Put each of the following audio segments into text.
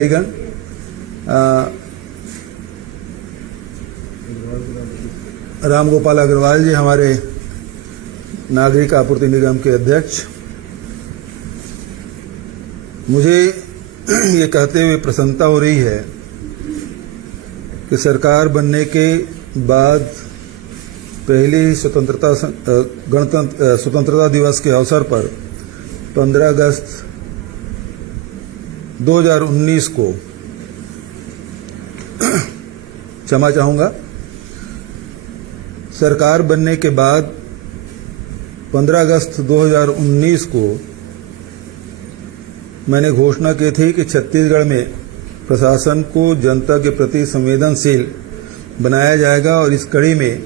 राम गोपाल अग्रवाल जी हमारे नागरिक आपूर्ति निगम के अध्यक्ष, मुझे ये कहते हुए प्रसन्नता हो रही है कि सरकार बनने के बाद पहली स्वतंत्रता दिवस के अवसर पर 15 अगस्त 2019 को क्षमा चाहूँगा, सरकार बनने के बाद 15 अगस्त 2019 को मैंने घोषणा की थी कि छत्तीसगढ़ में प्रशासन को जनता के प्रति संवेदनशील बनाया जाएगा और इस कड़ी में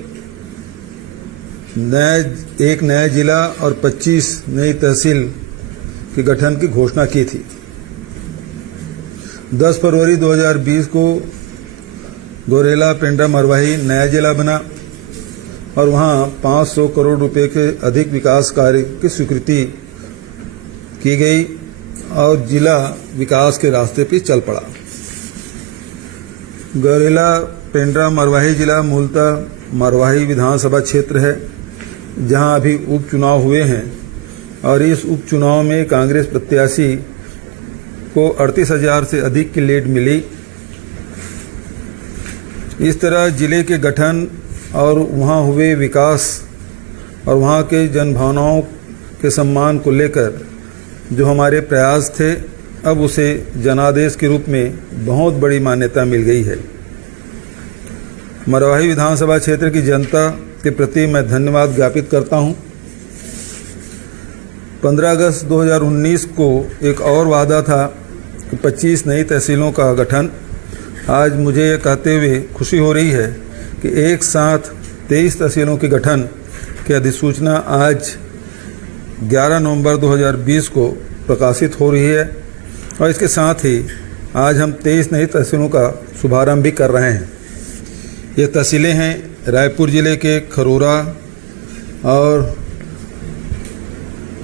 एक नया जिला और 25 नई तहसील के गठन की घोषणा की थी। 10 फरवरी 2020 को गौरेला पेंड्रा मरवाही नया जिला बना और वहां 500 करोड़ रुपए के अधिक विकास कार्य की स्वीकृति की गई और जिला विकास के रास्ते पर चल पड़ा। गौरेला पेंड्रा मरवाही जिला मूलतः मरवाही विधानसभा क्षेत्र है, जहां अभी उपचुनाव हुए हैं और इस उपचुनाव में कांग्रेस प्रत्याशी को 38,000 से अधिक की लीड मिली। इस तरह जिले के गठन और वहां हुए विकास और वहां के जनभावनाओं के सम्मान को लेकर जो हमारे प्रयास थे, अब उसे जनादेश के रूप में बहुत बड़ी मान्यता मिल गई है। मरवाही विधानसभा क्षेत्र की जनता के प्रति मैं धन्यवाद ज्ञापित करता हूं। 15 अगस्त 2019 को एक और वादा था कि 25 नई तहसीलों का गठन। आज मुझे ये कहते हुए खुशी हो रही है कि एक साथ 23 तहसीलों के गठन की अधिसूचना आज 11 नवंबर 2020 को प्रकाशित हो रही है और इसके साथ ही आज हम 23 नई तहसीलों का शुभारंभ भी कर रहे हैं। ये तहसीलें हैं रायपुर जिले के खरोरा और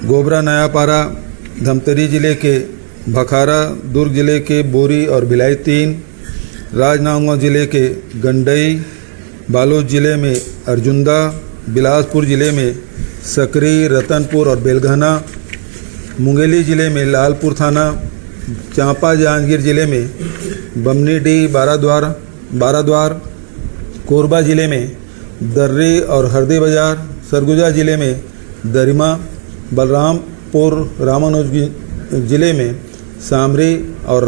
गोबरा नयापारा, धमतरी जिले के भखारा, दुर्ग जिले के बोरी और भिलाई 3, राजनांदगांव जिले के गंडई, बालोद जिले में अर्जुंदा, बिलासपुर जिले में सकरी, रतनपुर और बेलगहना, मुंगेली जिले में लालपुर थाना, चांपा जांजगीर जिले में बमनीडी, बाराद्वार, कोरबा जिले में दर्री और हरदी बाजार, सरगुजा जिले में दरिमा, बलरामपुर रामानुज जिले में सामरी और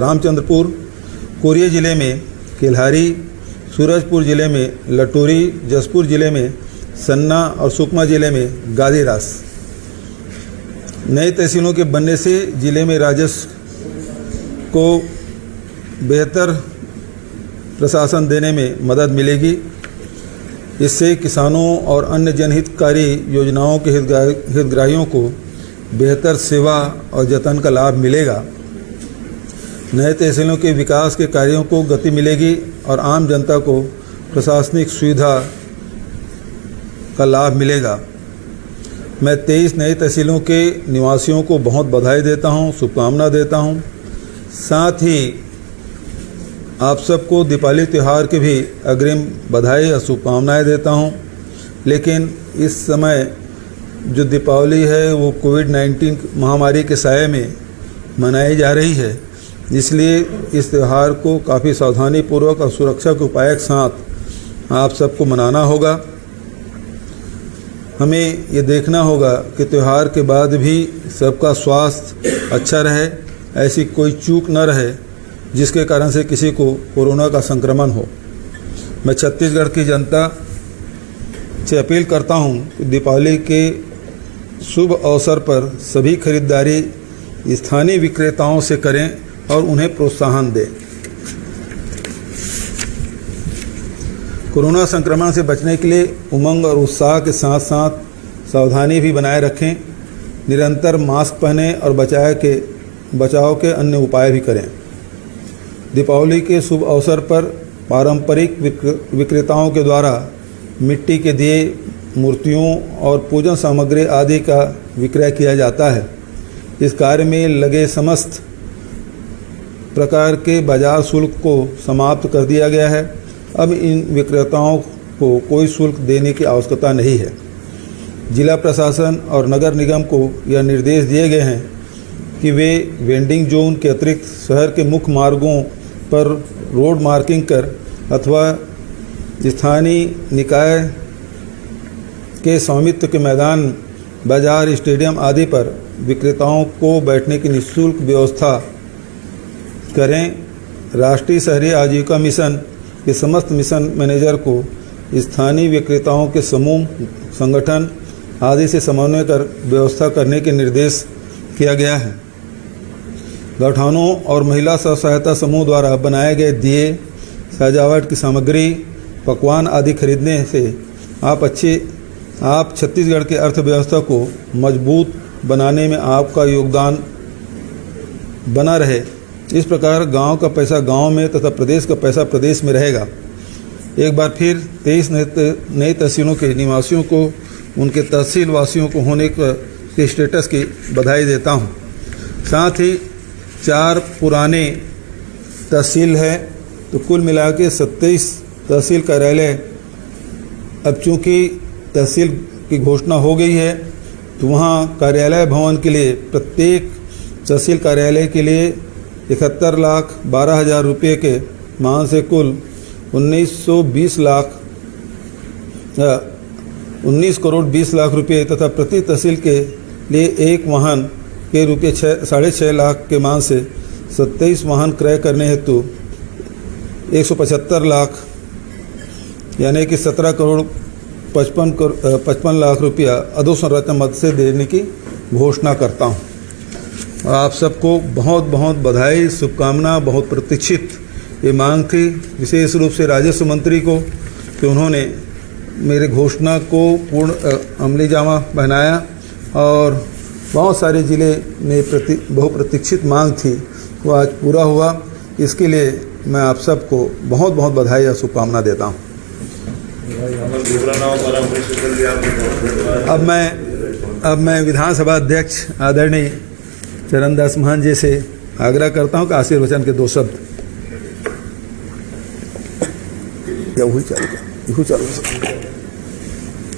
रामचंद्रपुर, कोरिया जिले में केल्हारी, सूरजपुर जिले में लटोरी, जसपुर जिले में सन्ना और सुकमा जिले में गादीरास। नई तहसीलों के बनने से जिले में राजस्व को बेहतर प्रशासन देने में मदद मिलेगी। इससे किसानों और अन्य जनहितकारी योजनाओं के हितग्राहियों को बेहतर सेवा और जतन का लाभ मिलेगा। नए तहसीलों के विकास के कार्यों को गति मिलेगी और आम जनता को प्रशासनिक सुविधा का लाभ मिलेगा। मैं 23 नई तहसीलों के निवासियों को बहुत बधाई देता हूं, शुभकामना देता हूं। साथ ही आप सबको दीपावली त्यौहार की भी अग्रिम बधाई और शुभकामनाएं देता हूं। लेकिन इस समय जो दीपावली है वो कोविड-19 महामारी के साये में मनाई जा रही है, इसलिए इस त्यौहार को काफ़ी सावधानी पूर्वक और सुरक्षा के उपाय के साथ आप सबको मनाना होगा। हमें ये देखना होगा कि त्यौहार के बाद भी सबका स्वास्थ्य अच्छा रहे, ऐसी कोई चूक न रहे जिसके कारण से किसी को कोरोना का संक्रमण हो। मैं छत्तीसगढ़ की जनता से अपील करता हूं कि दीपावली के शुभ अवसर पर सभी खरीदारी स्थानीय विक्रेताओं से करें और उन्हें प्रोत्साहन दें। कोरोना संक्रमण से बचने के लिए उमंग और उत्साह के साथ साथ सावधानी भी बनाए रखें। निरंतर मास्क पहनें और बचाव के अन्य उपाय भी करें। दीपावली के शुभ अवसर पर पारंपरिक विक्रेताओं के द्वारा मिट्टी के दिए, मूर्तियों और पूजन सामग्री आदि का विक्रय किया जाता है। इस कार्य में लगे समस्त प्रकार के बाजार शुल्क को समाप्त कर दिया गया है। अब इन विक्रेताओं को कोई शुल्क देने की आवश्यकता नहीं है। जिला प्रशासन और नगर निगम को यह निर्देश दिए गए हैं कि वे वेंडिंग जोन के अतिरिक्त शहर के मुख्य मार्गों पर रोड मार्किंग कर अथवा स्थानीय निकाय के स्वामित्व के मैदान, बाजार, स्टेडियम आदि पर विक्रेताओं को बैठने की निःशुल्क व्यवस्था करें। राष्ट्रीय शहरी आजीविका मिशन के समस्त मिशन मैनेजर को स्थानीय विक्रेताओं के समूह, संगठन आदि से समन्वय कर व्यवस्था करने के निर्देश किया गया है। गौठानों और महिला स्व सहायता समूह द्वारा बनाए गए दिए, सजावट की सामग्री, पकवान आदि खरीदने से आप छत्तीसगढ़ की अर्थव्यवस्था को मजबूत बनाने में आपका योगदान बना रहे। इस प्रकार गांव का पैसा गांव में तथा प्रदेश का पैसा प्रदेश में रहेगा। एक बार फिर 23 नई तहसीलों के निवासियों को उनके तहसील वासियों को होने के स्टेटस की बधाई देता हूं। साथ ही 4 पुराने तहसील है, तो कुल मिला के 27 तहसील कार्यालय। अब चूँकि तहसील की घोषणा हो गई है, तो वहाँ कार्यालय भवन के लिए प्रत्येक तहसील कार्यालय के लिए 71,12,000 रुपये के मान से कुल 19 करोड़ 20 लाख रुपये तथा प्रति तहसील के लिए एक वाहन के रुपये 6.5 लाख के मान से 27 वाहन क्रय करने हेतु 175 लाख यानी कि 17 करोड़ 55 लाख रुपया अधोसंरचना मद से देने की घोषणा करता हूँ। और आप सबको बहुत बहुत बधाई, शुभकामना। बहुत प्रतीक्षित ये मांग थी, विशेष रूप से राजस्व मंत्री को, कि उन्होंने मेरे घोषणा को पूर्ण अमली जामा पहनाया और बहुत सारे ज़िले में बहुप्रतीक्षित मांग थी, वो आज पूरा हुआ। इसके लिए मैं आप सबको बहुत बहुत बधाई और शुभकामना देता हूँ। अब मैं विधानसभा अध्यक्ष आदरणीय चरणदास महंत जी से आग्रह करता हूँ कि आशीर्वचन के 2 शब्द। या वही चालू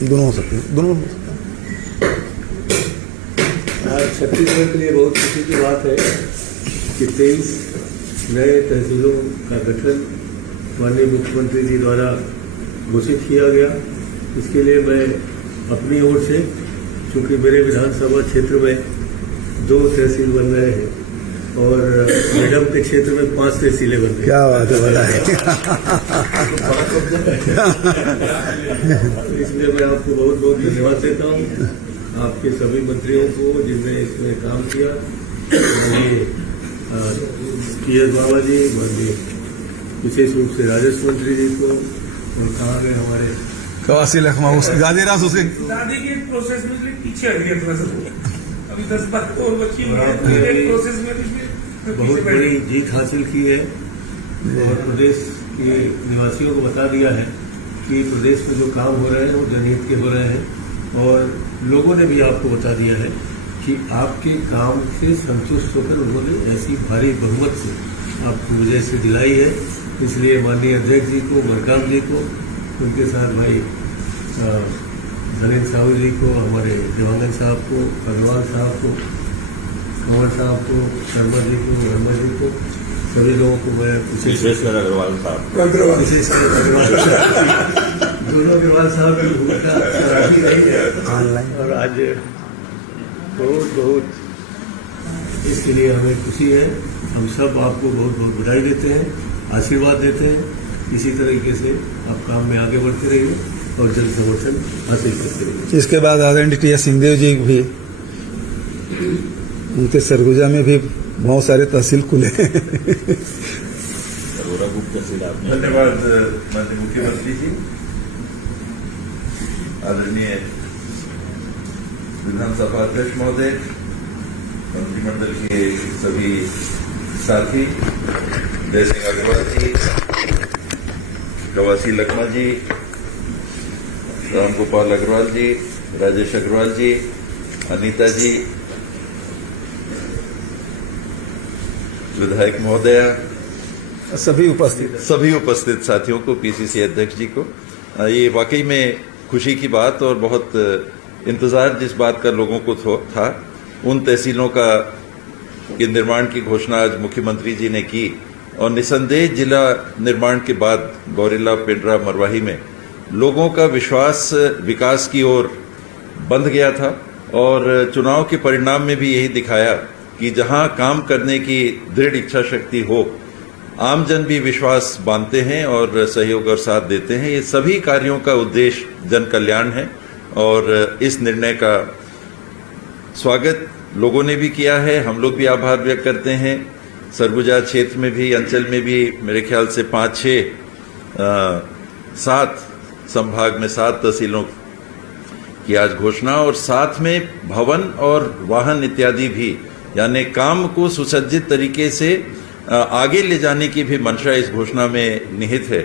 दोनों हो सकते हैं, दोनों। छत्तीसगढ़ के लिए बहुत खुशी की बात है कि 23 नए तहसीलों का गठन माननीय मुख्यमंत्री जी द्वारा घोषित किया गया। इसके लिए मैं अपनी ओर से, चूँकि मेरे विधानसभा क्षेत्र में 2 तहसील बन रहे हैं और मैडम के क्षेत्र में 5 तहसीलें बन रही हैं। क्या बात है, बधाई। इसलिए मैं आपको बहुत बहुत धन्यवाद देता हूँ, आपके सभी मंत्रियों को जिनने इसमें काम किया, माननीय PS बाबा जी, माननीय विशेष रूप से राजस्व मंत्री जी को, और कहाँ गए हमारे कवासी लखमा गाजीरास, उसके दादी के प्रोसेस में पीछे हट गया थोड़ा सा, अभी 10 बात तो और बची हुई है प्रोसेस में। बहुत बड़ी जीत हासिल की है और प्रदेश के निवासियों को बता दिया है कि प्रदेश में जो काम हो रहे हैं वो जनहित के हो रहे हैं। और लोगों ने भी आपको बता दिया है कि आपके काम से संतुष्ट होकर उन्होंने ऐसी भारी बहुमत से आपको विजय से दिलाई है। इसलिए माननीय अध्यक्ष जी को, मरकाम जी को, उनके साथ भाई धनेन्द्र साहू जी को, हमारे देवांगन साहब को, अग्रवाल साहब को, कंवर साहब को, शर्मा जी को, वर्मा जी को, सभी लोगों को मैं विशेषकर अग्रवाल साहब, दोनों अग्रवाल साहब की भूमिका सराहनीय रही है। और आज बहुत इसके लिए हमें खुशी है। हम सब आपको बहुत बहुत बधाई देते हैं, आशीर्वाद देते हैं। इसी तरीके से आप काम में आगे बढ़ते रहिए और जन समर्थन हासिल करते रहिए। इसके बाद आदरणीय टी.एस. सिंहदेव जी भी, उनके सरगुजा में भी बहुत सारे तहसील खुले। धन्यवाद माननीय मुख्यमंत्री जी, आदरणीय विधानसभा अध्यक्ष महोदय, मंत्रिमंडल के सभी साथी, जय सिंह अग्रवाल जी, कवासी लखमा जी, राम गोपाल अग्रवाल जी, राजेश अग्रवाल जी, अनीता जी, विधायक महोदय, सभी उपस्थित सभी उपस्थित साथियों को, पीसीसी अध्यक्ष जी को, ये वाकई में खुशी की बात और बहुत इंतजार जिस बात का लोगों को था, उन तहसीलों का के निर्माण की घोषणा आज मुख्यमंत्री जी ने की और निसंदेह जिला निर्माण के बाद गौरेला, पेंड्रा, मरवाही में लोगों का विश्वास विकास की ओर बंध गया था और चुनाव के परिणाम में भी यही दिखाया कि जहां काम करने की दृढ़ इच्छा शक्ति हो, आमजन भी विश्वास बांधते हैं और सहयोग और साथ देते हैं। ये सभी कार्यों का उद्देश्य जन कल्याण है और इस निर्णय का स्वागत लोगों ने भी किया है। हम लोग भी आभार व्यक्त करते हैं। सरगुजा क्षेत्र में भी, अंचल में भी मेरे ख्याल से 7 संभाग में 7 तहसीलों की आज घोषणा और साथ में भवन और वाहन इत्यादि भी, यानी काम को सुसज्जित तरीके से आगे ले जाने की भी मंशा इस घोषणा में निहित है।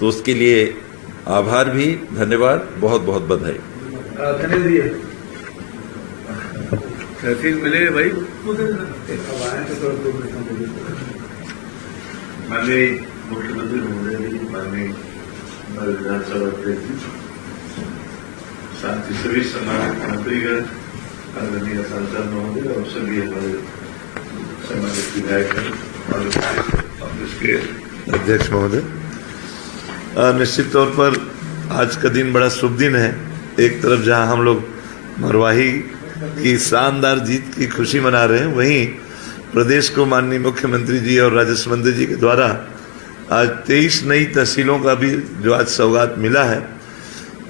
तो उसके लिए आभार भी, धन्यवाद, बहुत बहुत बधाई। तहसील मिले भाई। माननीय मुख्यमंत्री महोदय जी, माननीय विधानसभा अध्यक्ष जी, शांति सभी सम्मानित मंत्रीगण, आदरणीय सांसद महोदय और सभी हमारे सम्मानित विधायकगण और कांग्रेस के अध्यक्ष महोदय, निश्चित तौर पर आज का दिन बड़ा शुभ दिन है। एक तरफ जहां हम लोग मरवाही की शानदार जीत की खुशी मना रहे हैं, वहीं प्रदेश को माननीय मुख्यमंत्री जी और राजस्व मंत्री जी के द्वारा आज 23 नई तहसीलों का भी जो आज सौगात मिला है,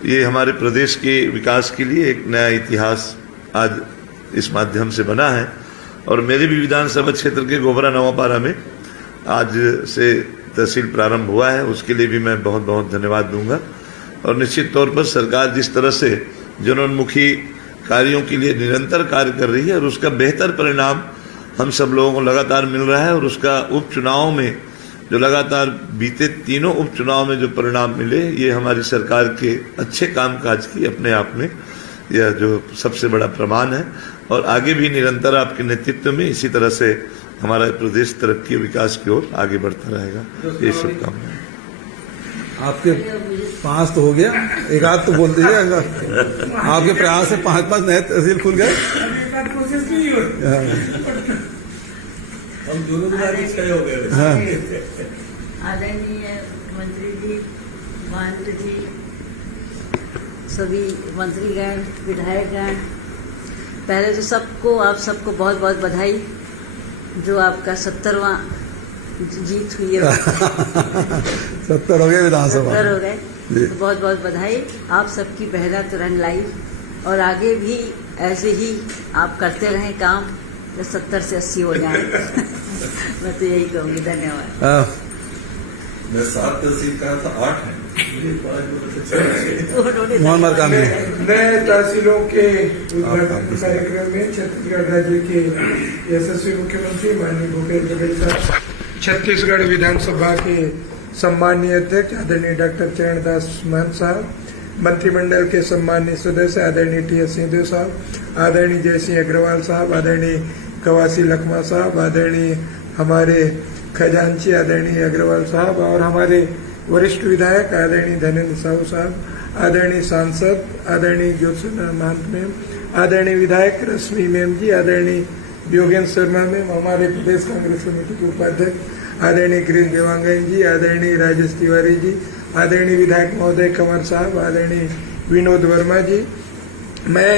ये हमारे प्रदेश के विकास के लिए एक नया इतिहास आज इस माध्यम से बना है। और मेरे भी विधानसभा क्षेत्र के गोबरा नवापारा में आज से तहसील प्रारंभ हुआ है, उसके लिए भी मैं बहुत बहुत धन्यवाद दूंगा। और निश्चित तौर पर सरकार जिस तरह से जनोन्मुखी कार्यों के लिए निरंतर कार्य कर रही है और उसका बेहतर परिणाम हम सब लोगों को लगातार मिल रहा है और उसका उपचुनाव में जो लगातार बीते 3 उपचुनाव में जो परिणाम मिले, ये हमारी सरकार के अच्छे कामकाज की अपने आप में यह जो सबसे बड़ा प्रमाण है। और आगे भी निरंतर आपके नेतृत्व में इसी तरह से हमारा प्रदेश तरक्की विकास की ओर आगे बढ़ता रहेगा। ये शुभकामनाएं। आपके 5 तो हो गया, एक आध तो बोल दीजिए। आपके प्रयास से 5 नए तहसील खुल गए। प्रोसेस नहीं हो हम दोनों सही हो गए। आदरणीय मंत्री जी, महंत जी, सभी मंत्रीगण, विधायकगण, पहले तो आप सबको बहुत बहुत बधाई जो आपका 70वां जीत हुई है। 70 हो गए विधानसभा, 70 हो गए, तो बहुत बहुत बधाई। आप सबकी मेहनत रंग लाई और आगे भी ऐसे ही आप करते रहें काम, तो 70 से 80 हो जाए। मैं तो यही कहूँगी। धन्यवाद। मैं 7 तहसील कहा था, 8 है। मोहम्मद कामिल नए तहसीलों के उद्घाटन कार्यक्रम में छत्तीसगढ़ राज्य के यशस्वी मुख्यमंत्री माननीय भूपेश बघेल साहब, छत्तीसगढ़ विधानसभा के सम्मानीय अध्यक्ष आदरणीय डॉक्टर चरणदास महंत साहब, मंत्रिमंडल के सम्मानित सदस्य आदरणीय टी.एस. सिंहदेव साहब, आदरणीय जयसिंह अग्रवाल साहब, आदरणीय कवासी लखमा साहब, आदरणीय हमारे खजांची आदरणीय अग्रवाल साहब और हमारे वरिष्ठ विधायक आदरणीय धनेन्द्र साहू साहब, आदरणीय सांसद आदरणीय ज्योत्सना महंत मैम, आदरणीय विधायक रश्मि मैम जी, आदरणीय योगेंद्र शर्मा मैम, हमारे प्रदेश कांग्रेस कमेटी के उपाध्यक्ष आदरणीय गिरीश देवांगन जी, आदरणीय राजेश तिवारी जी, आदरणीय विधायक महोदय कंवर साहब, आदरणीय विनोद वर्मा जी, मैं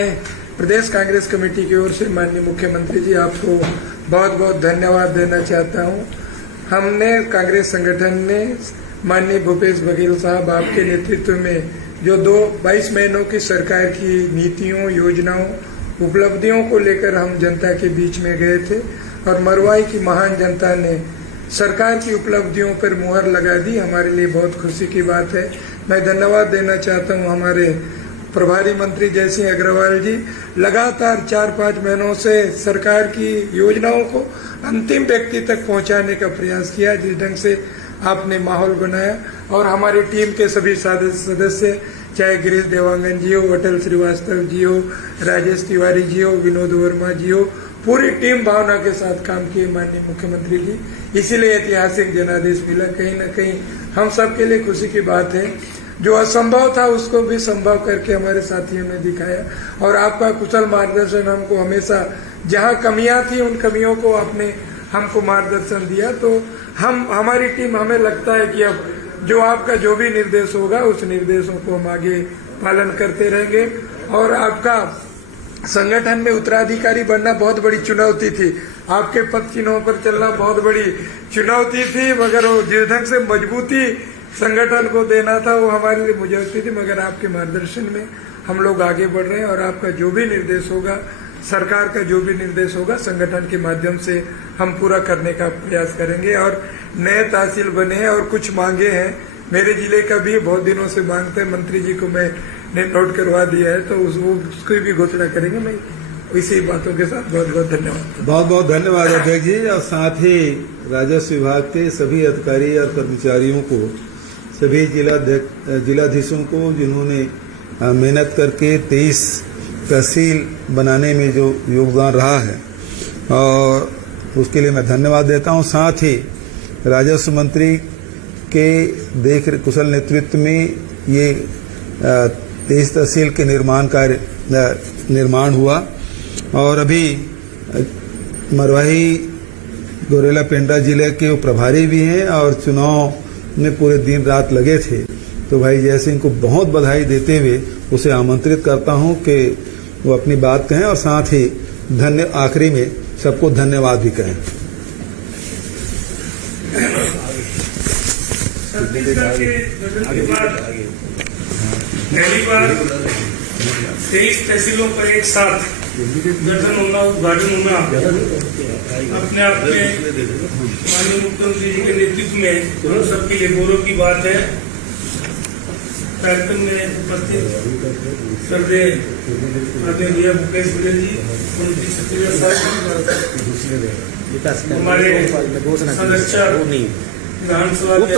प्रदेश कांग्रेस कमेटी की ओर से माननीय मुख्यमंत्री जी आपको बहुत बहुत धन्यवाद देना चाहता हूँ। हमने कांग्रेस संगठन ने माननीय भूपेश बघेल साहब आपके नेतृत्व में जो 22 महीनों की सरकार की नीतियों, योजनाओं, उपलब्धियों को लेकर हम जनता के बीच में गए थे और मरवाही की महान जनता ने सरकार की उपलब्धियों पर मुहर लगा दी। हमारे लिए बहुत खुशी की बात है। मैं धन्यवाद देना चाहता हूं हमारे प्रभारी मंत्री जयसिंह अग्रवाल जी, लगातार 4-5 महीनों से सरकार की योजनाओं को अंतिम व्यक्ति तक पहुंचाने का प्रयास किया, जिस ढंग से आपने माहौल बनाया। और हमारी टीम के सभी सदस्य, चाहे गिरीश देवांगन जी हो, अटल श्रीवास्तव जी हो, राजेश तिवारी जी हो, विनोद वर्मा जी हो पूरी टीम भावना के साथ काम किए माननीय मुख्यमंत्री जी, इसीलिए ऐतिहासिक जनादेश मिला। कहीं ना कहीं हम सब के लिए खुशी की बात है, जो असंभव था उसको भी संभव करके हमारे साथियों ने दिखाया। और आपका कुशल मार्गदर्शन हमको हमेशा, जहाँ कमियां थी उन कमियों को आपने हमको मार्गदर्शन दिया। तो हमारी टीम, हमें लगता है कि अब जो आपका जो भी निर्देश होगा उस निर्देशों को हम आगे पालन करते रहेंगे। और आपका संगठन में उत्तराधिकारी बनना बहुत बड़ी चुनौती थी, आपके पद चिन्हों पर चलना बहुत बड़ी चुनौती थी, मगर वो जिस ढंग से मजबूती संगठन को देना था वो हमारे लिए मुझे थी। मगर आपके मार्गदर्शन में हम लोग आगे बढ़ रहे हैं और आपका जो भी निर्देश होगा, सरकार का जो भी निर्देश होगा, संगठन के माध्यम से हम पूरा करने का प्रयास करेंगे। और नए तहसील बने हैं और कुछ मांगे हैं मेरे जिले का भी, बहुत दिनों से मांगते हैं, मंत्री जी को मैंने नोट करवा दिया है, तो उसकी भी घोषणा करेंगे। मैं इसी बातों के साथ बहुत बहुत धन्यवाद। बहुत बहुत धन्यवाद अध्यक्ष जी। और साथ ही राजस्व विभाग के सभी अधिकारी और कर्मचारियों को, सभी जिलाधीशों को, जिन्होंने मेहनत करके 23 तहसील बनाने में जो योगदान रहा है, और उसके लिए मैं धन्यवाद देता हूं। साथ ही राजस्व मंत्री के कुशल नेतृत्व में ये 23 तहसील के निर्माण हुआ। और अभी मरवाही गौरेला पेंड्रा जिले के प्रभारी भी हैं और चुनाव में पूरे दिन रात लगे थे। तो भाई जय सिंह को बहुत बधाई देते हुए उसे आमंत्रित करता हूं कि वो अपनी बात कहें और साथ ही आखिरी में सबको धन्यवाद भी कहें। पहली बार 23 तहसीलों का एक साथ गठन होना, उद्घाटन होना अपने आप में माननीय मुख्यमंत्री जी के नेतृत्व में हम सबके लिए गौरव की बात है। कार्यक्रम में उपस्थित सर्वे आदरणीय भैया मुकेश बघेल जी, मंत्री सत्येंद्र साहब, हमारे संरक्षक विधानसभा के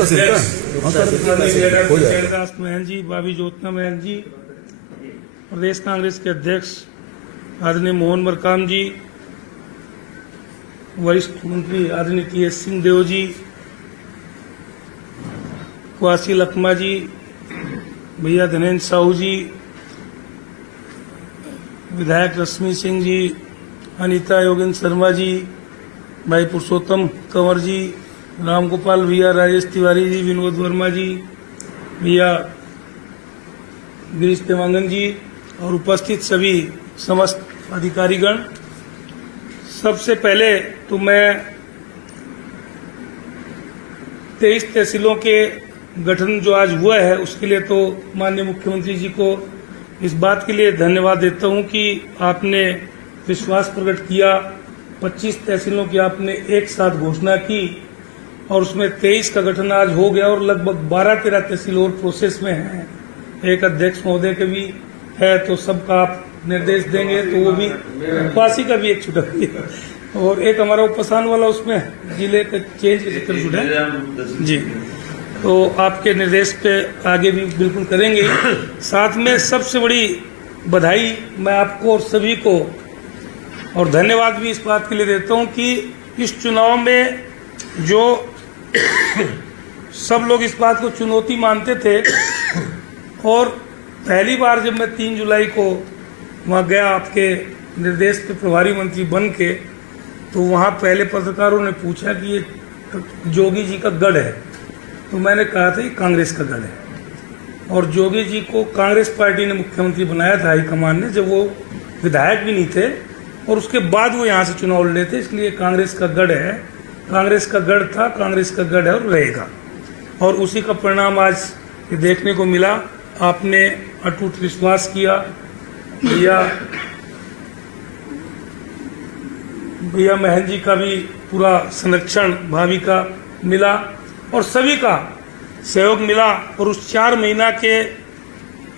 अध्यक्ष महन जी, भाभी ज्योत्ना महन जी, प्रदेश कांग्रेस के अध्यक्ष आदरणीय मोहन मरकाम जी, वरिष्ठ मंत्री आदरणीय TS सिंहदेव जी, कुआसी लखमा जी, भैया धनेन्द्र साहू जी, विधायक रश्मि सिंह जी, अनीता योगेंद्र शर्मा जी, भाई पुरुषोत्तम कंवर जी, राम गोपाल भैया, राजेश तिवारी जी, विनोद वर्मा जी, भैया गिरीश देवांगन जी और उपस्थित सभी समस्त अधिकारीगण। सबसे पहले तो मैं 23 तहसीलों के गठन जो आज हुआ है उसके लिए तो माननीय मुख्यमंत्री जी को इस बात के लिए धन्यवाद देता हूं कि आपने विश्वास प्रकट किया। 25 तहसीलों की आपने एक साथ घोषणा की और उसमें 23 का गठन आज हो गया और लगभग 12-13 तहसील और प्रोसेस में हैं। एक अध्यक्ष महोदय के भी है, तो सबका आप निर्देश देंगे तो वो भी, पासी का भी एक छुटा और एक हमारा उपसान वाला उसमें जिले का चेंज के चक्कर छुटा जी, तो आपके निर्देश पे आगे भी बिल्कुल करेंगे। साथ में सबसे बड़ी बधाई मैं आपको और सभी को और धन्यवाद भी इस बात के लिए देता हूं कि इस चुनाव में जो सब लोग इस बात को चुनौती मानते थे, और पहली बार जब मैं 3 जुलाई को वहाँ गया आपके निर्देश पे प्रभारी मंत्री बन के, तो वहाँ पहले पत्रकारों ने पूछा कि ये जोगी जी का गढ़ है, तो मैंने कहा था ये कांग्रेस का गढ़ है। और जोगी जी को कांग्रेस पार्टी ने मुख्यमंत्री बनाया था हाईकमान ने, जब वो विधायक भी नहीं थे, और उसके बाद वो यहाँ से चुनाव लड़े थे, इसलिए कांग्रेस का गढ़ है, कांग्रेस का गढ़ था, कांग्रेस का गढ़ है और रहेगा। और उसी का परिणाम आज देखने को मिला। आपने अटूट विश्वास किया, भैया महन जी का भी पूरा संरक्षण भाभी का मिला और सभी का सहयोग मिला, और उस 4 महीना के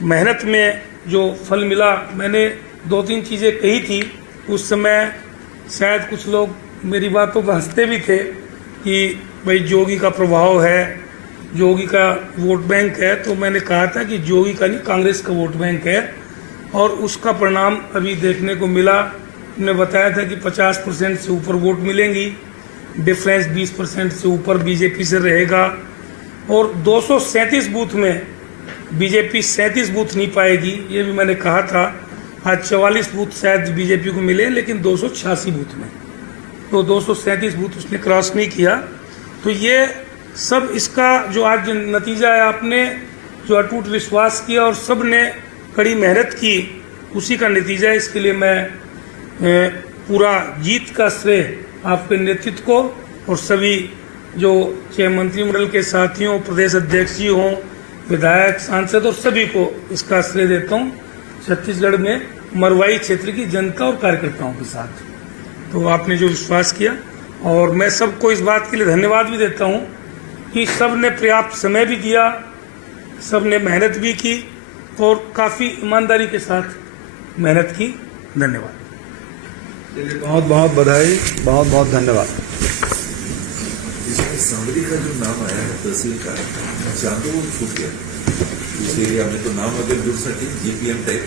मेहनत में जो फल मिला, मैंने 2-3 चीज़ें कही थी उस समय, शायद कुछ लोग मेरी बातों पर हंसते भी थे कि भाई जोगी का प्रभाव है, जोगी का वोट बैंक है, तो मैंने कहा था कि जोगी का नहीं, कांग्रेस का वोट बैंक है, और उसका परिणाम अभी देखने को मिला। ने बताया था कि 50% से ऊपर वोट मिलेंगी, डिफरेंस 20% से ऊपर बीजेपी से रहेगा, और 237 बूथ में बीजेपी 37 बूथ नहीं पाएगी, ये भी मैंने कहा था। आज 44 बूथ शायद बीजेपी को मिले, लेकिन 286 बूथ में, तो 237 बूथ उसने क्रॉस नहीं किया। तो ये सब इसका जो आज नतीजा है, आपने जो अटूट विश्वास किया और सब ने कड़ी मेहनत की, उसी का नतीजा है। इसके लिए मैं पूरा जीत का श्रेय आपके नेतृत्व को और सभी जो चाहे मंत्रिमंडल के साथियों, प्रदेश अध्यक्ष जी हों, विधायक, सांसद और सभी को इसका श्रेय देता हूँ। छत्तीसगढ़ में मरवाई क्षेत्र की जनता और कार्यकर्ताओं के साथ तो आपने जो विश्वास किया, और मैं सबको इस बात के लिए धन्यवाद भी देता हूँ कि सब ने पर्याप्त समय भी दिया, सब ने मेहनत भी की और काफ़ी ईमानदारी के साथ मेहनत की। धन्यवाद। बहुत बहुत बधाई, बहुत बहुत धन्यवाद। इसमें सांवरी का जो नाम आया है तहसील का, चांदो वो छूट गया उस एरिया में, तो नाम अगर जुड़ सके जीपीएम टाइप।